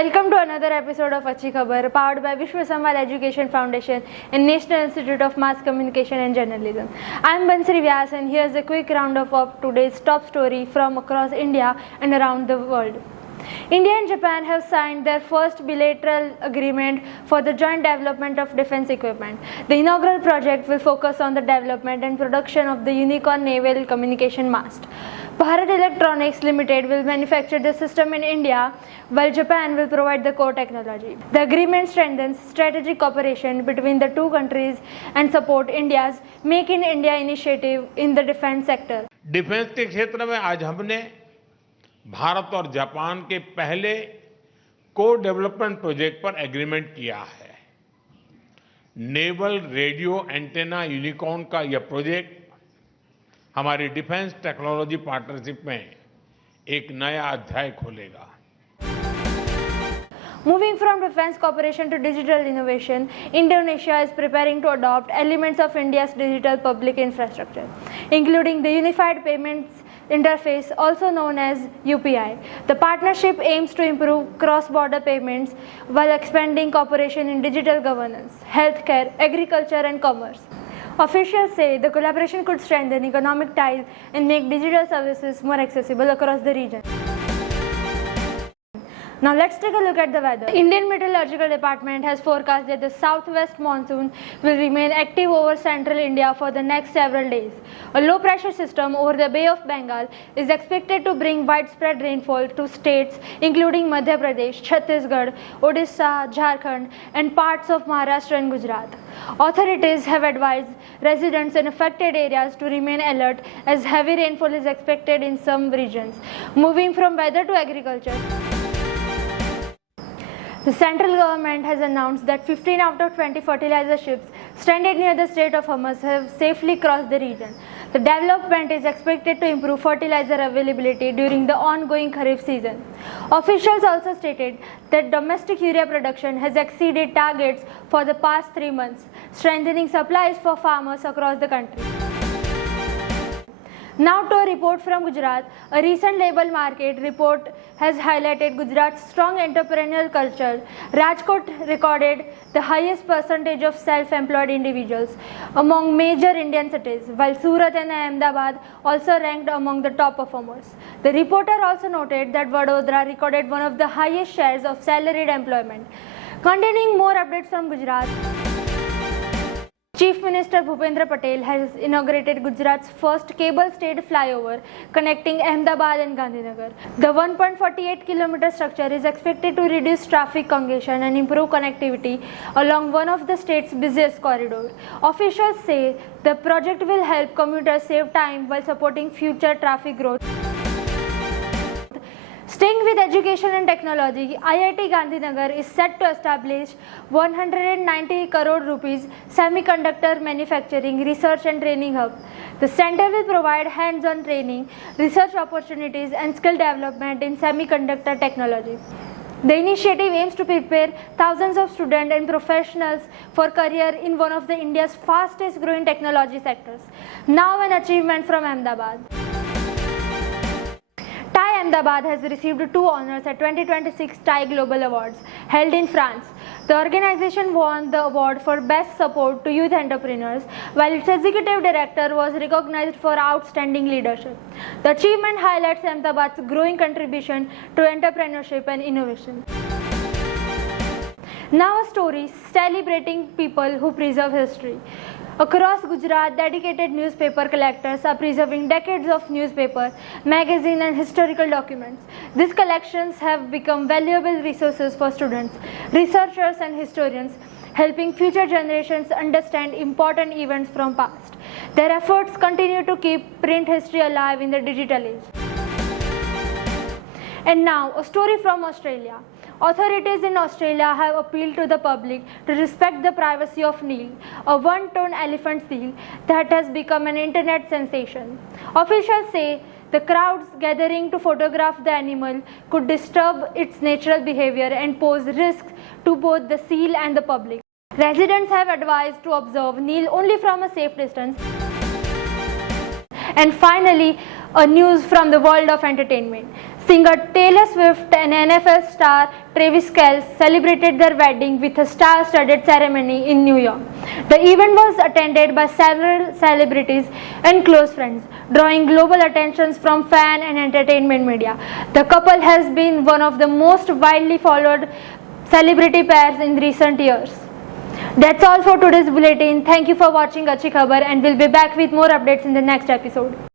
Welcome to another episode of Achhi Khabar, powered by Vishwa Samvad Education Foundation and National Institute of Mass Communication and Journalism. I am Bansri Vyas, and here's a quick roundup of today's top story from across India and around the world. India and Japan have signed their first bilateral agreement for the joint development of defense equipment. The inaugural project will focus on the development and production of the Unicorn Naval Communication Mast. Bharat Electronics Limited will manufacture the system in India, while Japan will provide the core technology. The agreement strengthens strategic cooperation between the two countries and support India's Make in India initiative in the defense sector. Defence के क्षेत्र में आज हमने भारत और Japan के पहले को development project पर एग्रीमेंट किया है। नेवल रेडियो एंटेना यूनिकॉर्न का यह प्रोजेक्ट हमारी डिफेंस टेक्नोलॉजी पार्टनरशिप में एक नया अध्याय खोलेगा। Moving from defense cooperation to digital innovation, Indonesia is preparing to adopt elements of India's digital public infrastructure, including the Unified Payments Interface, also known as UPI. The partnership aims to improve cross-border payments while expanding cooperation in digital governance, healthcare, agriculture, and commerce. Officials say the collaboration could strengthen economic ties and make digital services more accessible across the region. Now let's take a look at the weather. Indian Meteorological Department has forecast that the southwest monsoon will remain active over central India for the next several days. A low pressure system over the Bay of Bengal is expected to bring widespread rainfall to states including Madhya Pradesh, Chhattisgarh, Odisha, Jharkhand, and parts of Maharashtra and Gujarat. Authorities have advised residents in affected areas to remain alert as heavy rainfall is expected in some regions. Moving from weather to agriculture. The central government has announced that 15 out of 20 fertilizer ships stranded near the Strait of Hormuz have safely crossed the region. The development is expected to improve fertilizer availability during the ongoing Kharif season. Officials also stated that domestic urea production has exceeded targets for the past 3 months, strengthening supplies for farmers across the country. Now to a report from Gujarat. A recent labor market report has highlighted Gujarat's strong entrepreneurial culture. Rajkot recorded the highest percentage of self-employed individuals among major Indian cities, while Surat and Ahmedabad also ranked among the top performers. The reporter also noted that Vadodara recorded one of the highest shares of salaried employment. Continuing more updates from Gujarat. Chief Minister Bhupendra Patel has inaugurated Gujarat's first cable-stayed flyover connecting Ahmedabad and Gandhinagar. The 1.48-kilometer structure is expected to reduce traffic congestion and improve connectivity along one of the state's busiest corridors. Officials say the project will help commuters save time while supporting future traffic growth. Staying with education and technology, IIT Gandhinagar is set to establish 190 crore rupees semiconductor manufacturing research and training hub. The center will provide hands-on training, research opportunities and skill development in semiconductor technology. The initiative aims to prepare thousands of students and professionals for career in one of India's fastest growing technology sectors. Now an achievement from Ahmedabad. TiE Ahmedabad has received 2 honors at 2026 TiE Global Awards held in France. The organization won the award for Best Support to Youth Entrepreneurs, while its executive director was recognized for outstanding leadership. The achievement highlights Ahmedabad's growing contribution to entrepreneurship and innovation. Now a story celebrating people who preserve history. Across Gujarat, dedicated newspaper collectors are preserving decades of newspaper, magazine and historical documents. These collections have become valuable resources for students, researchers and historians, helping future generations understand important events from past. Their efforts continue to keep print history alive in the digital age. And now, a story from Australia. Authorities in Australia have appealed to the public to respect the privacy of Neil, a one-ton elephant seal that has become an internet sensation. Officials say the crowds gathering to photograph the animal could disturb its natural behavior and pose risks to both the seal and the public. Residents have advised to observe Neil only from a safe distance. And finally, a news from the world of entertainment. Singer Taylor Swift and NFL star Travis Kelce celebrated their wedding with a star-studded ceremony in New York. The event was attended by several celebrities and close friends, drawing global attention from fan and entertainment media. The couple has been one of the most widely followed celebrity pairs in recent years. That's all for today's bulletin. Thank you for watching Achhi Khabar, and we'll be back with more updates in the next episode.